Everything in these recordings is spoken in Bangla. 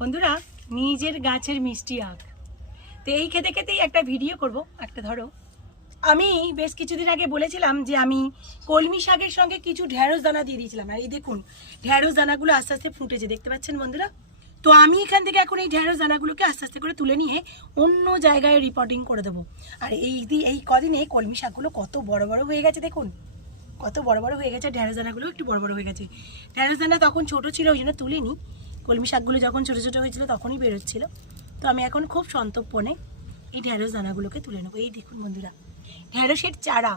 বন্ধুরা, নিজের গাছের মিষ্টি আখ। তো এই খেতে খেতেই একটা ভিডিও করব। একটা ধরো, আমি বেশ কিছুদিন আগে বলেছিলাম যে আমি কলমি শাকের সঙ্গে কিছু ঢ্যাঁড়স দানা দিয়ে দিয়েছিলাম। আর এই দেখুন, ঢ্যাঁড়স দানাগুলো আস্তে আস্তে ফুটেছে, দেখতে পাচ্ছেন বন্ধুরা। তো আমি এখান থেকে এখন এই ঢ্যাঁড়স দানাগুলোকে আস্তে আস্তে করে তুলে নিয়ে অন্য জায়গায় রিপোর্টিং করে দেবো। আর এই কদিনে কলমি শাকগুলো কত বড় বড় হয়ে গেছে, দেখুন কত বড় বড় হয়ে গেছে। ঢ্যাঁড়স দানাগুলো একটু বড় বড় হয়ে গেছে। ঢ্যাঁড়স দানা তখন ছোট ছিল, ওই জন্য তুলিনি। কলমি শাকগুলো যখন ছোটো ছোটো হয়েছিল তখনই বেরোচ্ছিল। তো আমি এখন খুব সন্তর্পণে এই ঢ্যাঁড়স দানাগুলোকে তুলে নেবো। এই দেখুন বন্ধুরা, ঢ্যাঁড়সের চারা।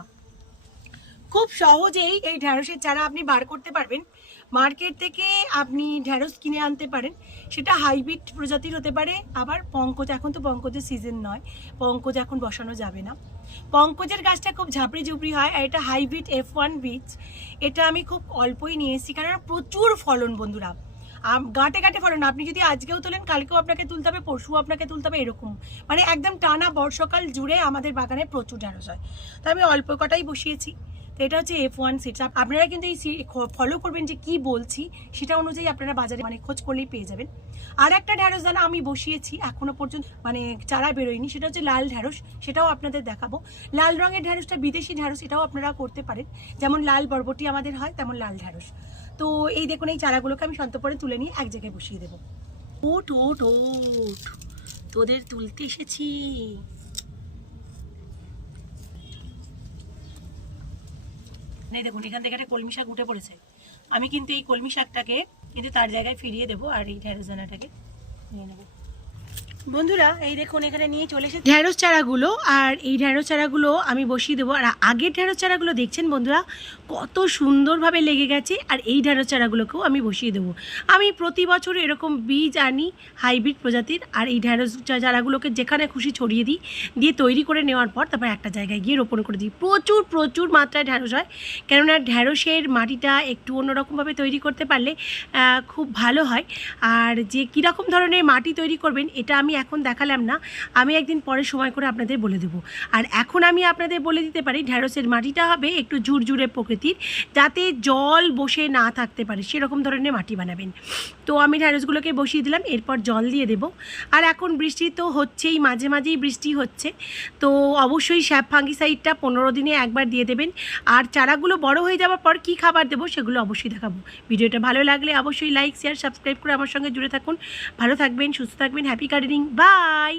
খুব সহজেই এই ঢ্যাঁড়সের চারা আপনি বার করতে পারবেন। মার্কেট থেকে আপনি ঢ্যাঁড়স কিনে আনতে পারেন। সেটা হাইব্রিড প্রজাতির হতে পারে, আবার পঙ্কজ। এখন তো পঙ্কজের সিজন নয়, পঙ্কজ এখন বসানো যাবে না। পঙ্কজের গাছটা খুব ঝাপড়ি ঝুপড়ি হয়, আর এটা হাইব্রিড F1 বীজ। এটা আমি খুব অল্পই নিয়ে এসেছি, কারণ প্রচুর ফলন বন্ধুরা। গাঁটে গাঁটে ফলন। আপনি যদি আজকেও তোলেন, কালকেও আপনাকে তুলতে হবে, পরশুও আপনাকে তুলতে হবে, এরকম। মানে একদম টানা বর্ষাকাল জুড়ে আমাদের বাগানে প্রচুর ঢ্যাঁড়স হয়। তো আমি অল্প কটাই বসিয়েছি। তো এটা হচ্ছে F1 সিডস। আপনারা কিন্তু এই ফলো করবেন যে কি বলছি, সেটা অনুযায়ী আপনারা বাজারে মানে খোঁজ করলেই পেয়ে যাবেন। আর একটা ঢ্যাঁড়স দানা আমি বসিয়েছি, এখনো পর্যন্ত মানে চারা বেরোয়নি, সেটা হচ্ছে লাল ঢ্যাঁড়স। সেটাও আপনাদের দেখাবো। লাল রঙের ঢ্যাঁড়সটা বিদেশি ঢ্যাঁড়স, এটাও আপনারা করতে পারেন। যেমন লাল বরবটি আমাদের হয়, তেমন লাল ঢ্যাঁড়স। তো এই দেখুন, এই চারাগুলোকে আমি সন্তর্পণে তুলে নিয়ে এক জায়গায় বসিয়ে দেবো। ওট ওট ওট, তোদের তুলতে এসেছি। এই দেখুন, এখান থেকে একটা কলমি শাক উঠে পড়েছে। আমি কিন্তু এই কলমি শাকটাকে কিন্তু তার জায়গায় ফিরিয়ে দেবো, আর এই ঢ্যাঁড়স দানাটাকে নিয়ে নেবো। বন্ধুরা, এই দেখুন এখানে নিয়ে চলে এসেছে ঢ্যাঁড়স চারাগুলো। আর এই ঢ্যাঁড়স চারাগুলো আমি বসিয়ে দেবো। আর আগের ঢ্যাঁড়স চারাগুলো দেখছেন বন্ধুরা কত সুন্দরভাবে লেগে গেছে। আর এই ঢ্যাঁড়স চারাগুলোকেও আমি বসিয়ে দেবো। আমি প্রতি বছর এরকম বীজ আনি হাইব্রিড প্রজাতির, আর এই ঢ্যাঁড়স চারাগুলোকে যেখানে খুশি ছড়িয়ে দিই, দিয়ে তৈরি করে নেওয়ার পর তারপর একটা জায়গায় গিয়ে রোপণ করে দিই। প্রচুর প্রচুর মাত্রায় ঢ্যাঁড়স হয়, কেননা ঢ্যাঁড়সের মাটিটা একটু অন্যরকমভাবে তৈরি করতে পারলে খুব ভালো হয়। আর যে কীরকম ধরনের মাটি তৈরি করবেন এটা আমি এখন দেখালাম না, আমি একদিন পরে সময় করে আপনাদের বলে দেবো। আর এখন আমি আপনাদের বলে দিতে পারি, ঢ্যাঁড়সের মাটিটা হবে একটু ঝুরঝুরে প্রকৃতির, যাতে জল বসে না থাকতে পারে সেরকম ধরনের মাটি বানাবেন। তো আমি ঢ্যাঁড়সগুলোকে বসিয়ে দিলাম, এরপর জল দিয়ে দেবো। আর এখন বৃষ্টি তো হচ্ছেই, মাঝে মাঝেই বৃষ্টি হচ্ছে। তো অবশ্যই স্যাপ ফাঙ্গিসাইডটা 15 দিনে একবার দিয়ে দেবেন। আর চারাগুলো বড় হয়ে যাওয়ার পর কী খাবার দেবো সেগুলো অবশ্যই দেখাবো। ভিডিওটা ভালো লাগলে অবশ্যই লাইক, শেয়ার, সাবস্ক্রাইব করে আমার সঙ্গে জুড়ে থাকুন। ভালো থাকবেন, সুস্থ থাকবেন, হ্যাপি গার্ডেনিং, বাই।